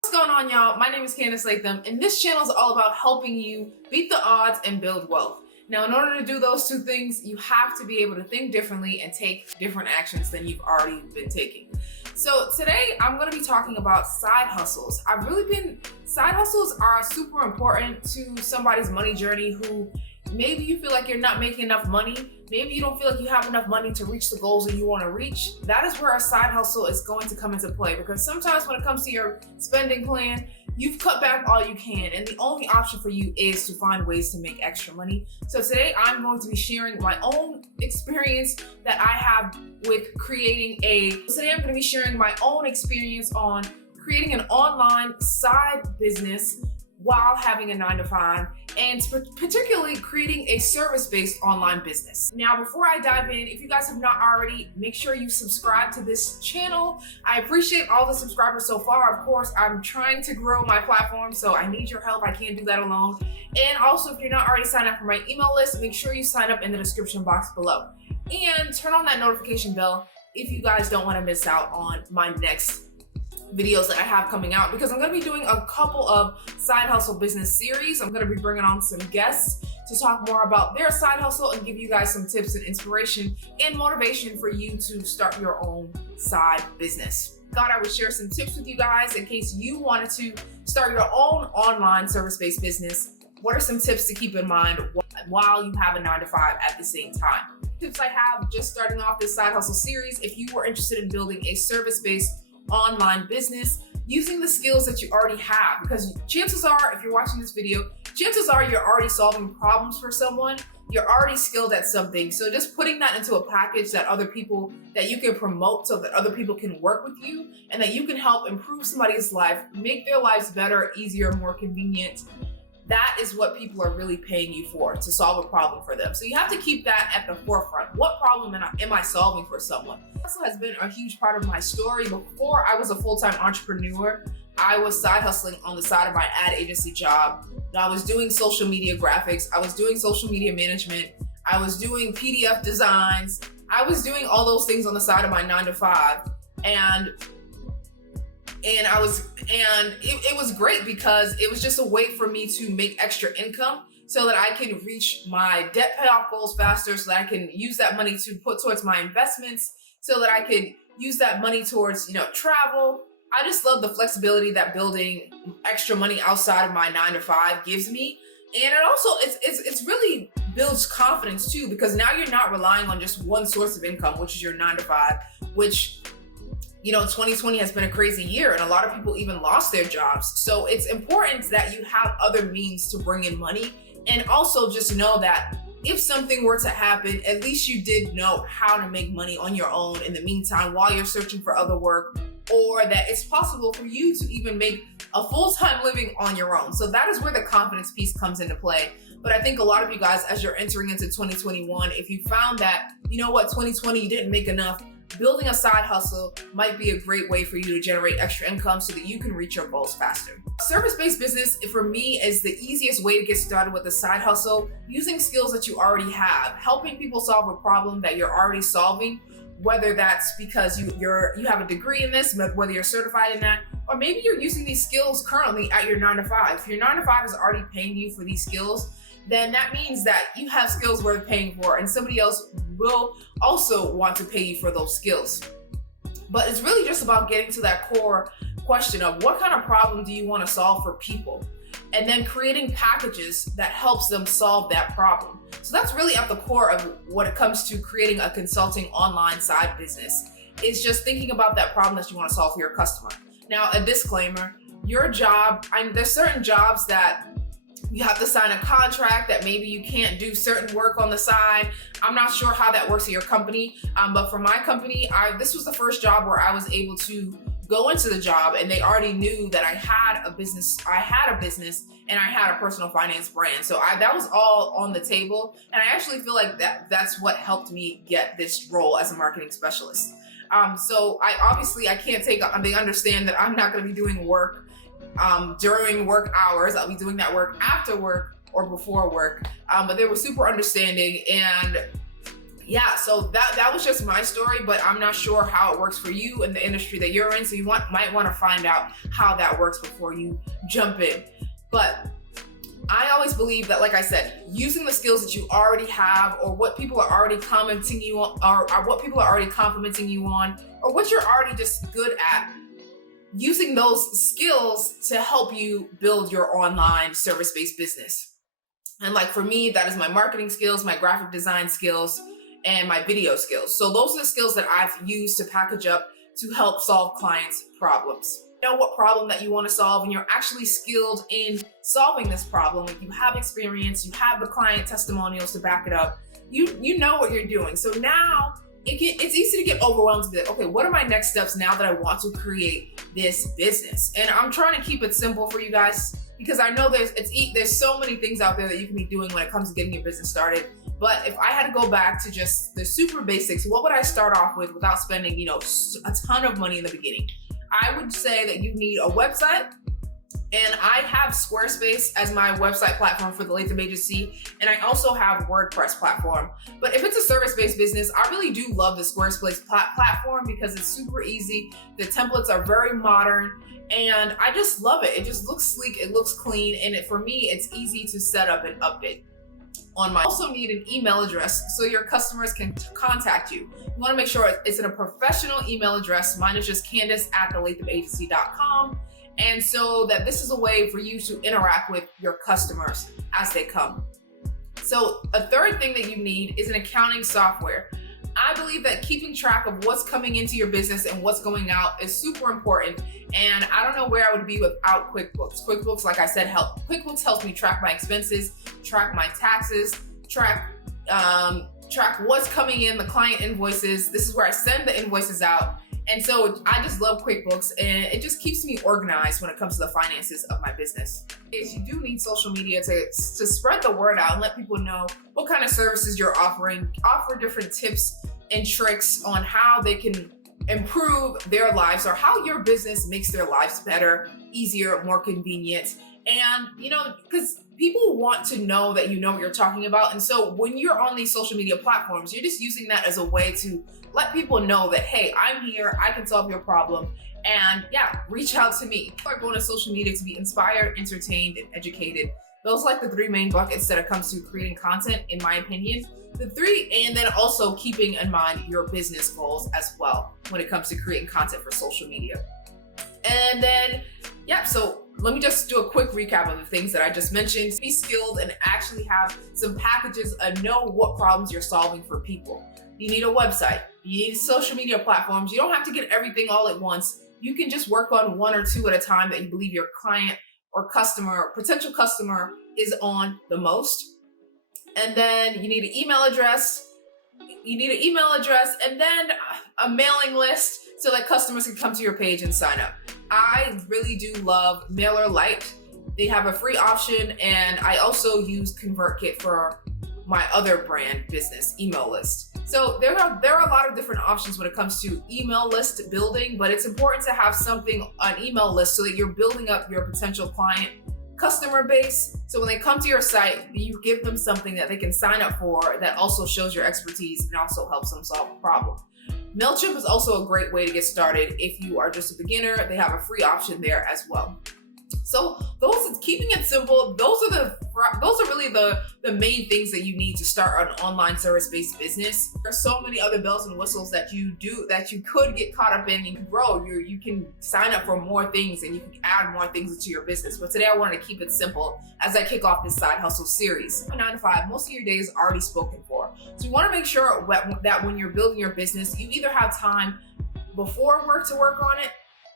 What's going on, y'all? My name is Candice Latham, and this channel is all about helping you beat the odds and build wealth. Now, in order to do those two things, you have to be able to think differently and take different actions than you've already been taking. So today, I'm going to be talking about side hustles. Side hustles are super important to somebody's money journey who maybe you feel like you're not making enough money. Maybe you don't feel like you have enough money to reach the goals that you want to reach. That is where a side hustle is going to come into play, because sometimes when it comes to your spending plan, you've cut back all you can, and the only option for you is to find ways to make extra money. So today I'm going to be sharing my own experience that I have with today I'm going to be sharing my own experience on creating an online side business while having a 9-to-5, and particularly creating a service-based online business. Now, before I dive in, if you guys have not already, make sure you subscribe to this channel. I appreciate all the subscribers so far. Of course, I'm trying to grow my platform, so I need your help. I can't do that alone. And also, if you're not already signed up for my email list, make sure you sign up in the description box below. And turn on that notification bell if you guys don't want to miss out on my next videos that I have coming out, because I'm going to be doing a couple of side hustle business series. I'm going to be bringing on some guests to talk more about their side hustle and give you guys some tips and inspiration and motivation for you to start your own side business. Thought I would share some tips with you guys in case you wanted to start your own online service-based business. What are some tips to keep in mind while you have a 9-to-5 at the same time? Tips I have just starting off this side hustle series: if you were interested in building a service-based online business using the skills that you already have, because chances are, if you're watching this video, chances are you're already solving problems for someone. You're already skilled at something. So just putting that into a package that you can promote so that other people can work with you and that you can help improve somebody's life, make their lives better, easier, more convenient. That is what people are really paying you for, to solve a problem for them. So you have to keep that at the forefront. What problem am I solving for someone? Hustle has been a huge part of my story. Before I was a full-time entrepreneur, I was side hustling on the side of my ad agency job. I was doing social media graphics. I was doing social media management. I was doing PDF designs. I was doing all those things on the side of my 9-to-5. And it was great because it was just a way for me to make extra income so that I can reach my debt payoff goals faster, so that I can use that money to put towards my investments, so that I could use that money towards, travel. I just love the flexibility that building extra money outside of my 9-to-5 gives me. And it also, it's really builds confidence too, because now you're not relying on just one source of income, which is your 9-to-5, which 2020 has been a crazy year, and a lot of people even lost their jobs. So it's important that you have other means to bring in money, and also just know that if something were to happen, at least you did know how to make money on your own in the meantime while you're searching for other work, or that it's possible for you to even make a full-time living on your own. So that is where the confidence piece comes into play. But I think a lot of you guys, as you're entering into 2021, if you found that, 2020 you didn't make enough, building a side hustle might be a great way for you to generate extra income so that you can reach your goals faster. Service-based business, for me, is the easiest way to get started with a side hustle, using skills that you already have, helping people solve a problem that you're already solving, whether that's because you have a degree in this, whether you're certified in that, or maybe you're using these skills currently at your 9-to-5. If your 9-to-5 is already paying you for these skills, then that means that you have skills worth paying for, and somebody else will also want to pay you for those skills. But it's really just about getting to that core question of what kind of problem do you want to solve for people, and then creating packages that helps them solve that problem. So that's really at the core of what it comes to creating a consulting online side business, is just thinking about that problem that you want to solve for your customer. Now, a disclaimer, your job, there's certain jobs that you have to sign a contract that maybe you can't do certain work on the side. I'm not sure how that works at your company, but for my company, this was the first job where I was able to go into the job and they already knew that I had a business, and I had a personal finance brand. So that was all on the table. And I actually feel like that's what helped me get this role as a marketing specialist. So I can't they understand that I'm not going to be doing work during work hours. I'll be doing that work after work or before work. But they were super understanding, and yeah, so that was just my story, but I'm not sure how it works for you in the industry that you're in. So you might want to find out how that works before you jump in. But I always believe that, like I said, using the skills that you already have, or what people are already commenting you on, or what people are already complimenting you on, or what you're already just good at, using those skills to help you build your online service-based business. And like for me, that is my marketing skills, my graphic design skills, and my video skills. So those are the skills that I've used to package up to help solve clients' problems. You know what problem that you want to solve, and you're actually skilled in solving this problem. If you have experience, you have the client testimonials to back it up, you know what you're doing. So now it's easy to get overwhelmed to be like, okay, what are my next steps now that I want to create this business? And I'm trying to keep it simple for you guys, because I know there's so many things out there that you can be doing when it comes to getting your business started. But if I had to go back to just the super basics, what would I start off with without spending, a ton of money in the beginning? I would say that you need a website, and I have Squarespace as my website platform for the Latham agency, and I also have WordPress platform. But if it's a service-based business, I really do love the Squarespace platform because it's super easy. The templates are very modern, and I just love it. It just looks sleek, it looks clean, and for me, it's easy to set up and update. I also need an email address so your customers can contact you. You want to make sure it's in a professional email address. Mine is just Candice@thelathamagency.com. And so that this is a way for you to interact with your customers as they come. So a third thing that you need is an accounting software. I believe that keeping track of what's coming into your business and what's going out is super important. And I don't know where I would be without QuickBooks. QuickBooks, like I said, QuickBooks helps me track my expenses, track my taxes, track what's coming in, the client invoices. This is where I send the invoices out. And so I just love QuickBooks, and it just keeps me organized when it comes to the finances of my business. You do need social media to spread the word out and let people know what kind of services you're offering. Offer different tips and tricks on how they can improve their lives, or how your business makes their lives better, easier, more convenient. And, because people want to know that you know what you're talking about. And so when you're on these social media platforms, you're just using that as a way to let people know that, hey, I'm here, I can solve your problem. And yeah, reach out to me. People are going to social media to be inspired, entertained, and educated. Those are like the three main buckets that it comes to creating content, in my opinion. And then also keeping in mind your business goals as well when it comes to creating content for social media. And then, so let me just do a quick recap of the things that I just mentioned. Be skilled and actually have some packages and know what problems you're solving for people. You need a website. You need social media platforms. You don't have to get everything all at once. You can just work on one or two at a time that you believe your client or customer or potential customer is on the most. And then you need an email address. And then a mailing list so that customers can come to your page and sign up. I really do love MailerLite. They have a free option, and I also use ConvertKit for my other brand business, email list. So there are a lot of different options when it comes to email list building, but it's important to have an email list so that you're building up your potential client customer base. So when they come to your site, you give them something that they can sign up for that also shows your expertise and also helps them solve a problem. MailChimp is also a great way to get started if you are just a beginner. They have a free option there as well. So keeping it simple, those are really the main things that you need to start an online service-based business. There's so many other bells and whistles that you could get caught up in. You can grow, you can sign up for more things, and you can add more things into your business. But today I wanted to keep it simple as I kick off this side hustle series. 9 to 5, most of your day is already spoken for. So you want to make sure that when you're building your business, you either have time before work to work on it,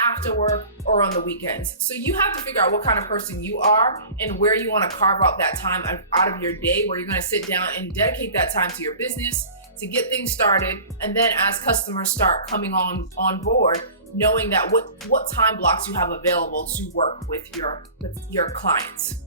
after work, or on the weekends. So you have to figure out what kind of person you are and where you want to carve out that time out of your day where you're going to sit down and dedicate that time to your business to get things started. And then as customers start coming on board, knowing that what time blocks you have available to work with your clients.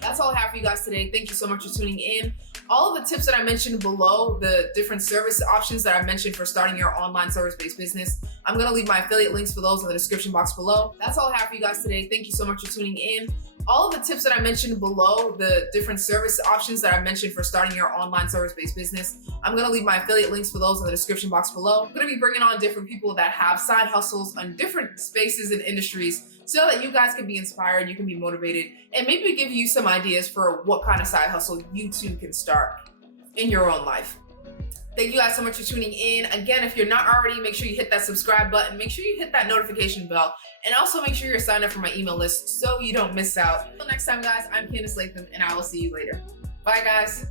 That's all I have for you guys today. Thank you so much for tuning in. All of the tips that I mentioned below, the different service options that I mentioned for starting your online service-based business, I'm going to leave my affiliate links for those in the description box below. That's all I have for you guys today. Thank you so much for tuning in. All of the tips that I mentioned below, the different service options that I mentioned for starting your online service-based business, I'm gonna leave my affiliate links for those in the description box below. I'm gonna be bringing on different people that have side hustles on different spaces and industries so that you guys can be inspired, you can be motivated, and maybe give you some ideas for what kind of side hustle you too can start in your own life. Thank you guys so much for tuning in. Again, if you're not already, make sure you hit that subscribe button. Make sure you hit that notification bell. And also make sure you're signed up for my email list so you don't miss out. Until next time, guys, I'm Candice Latham, and I will see you later. Bye, guys.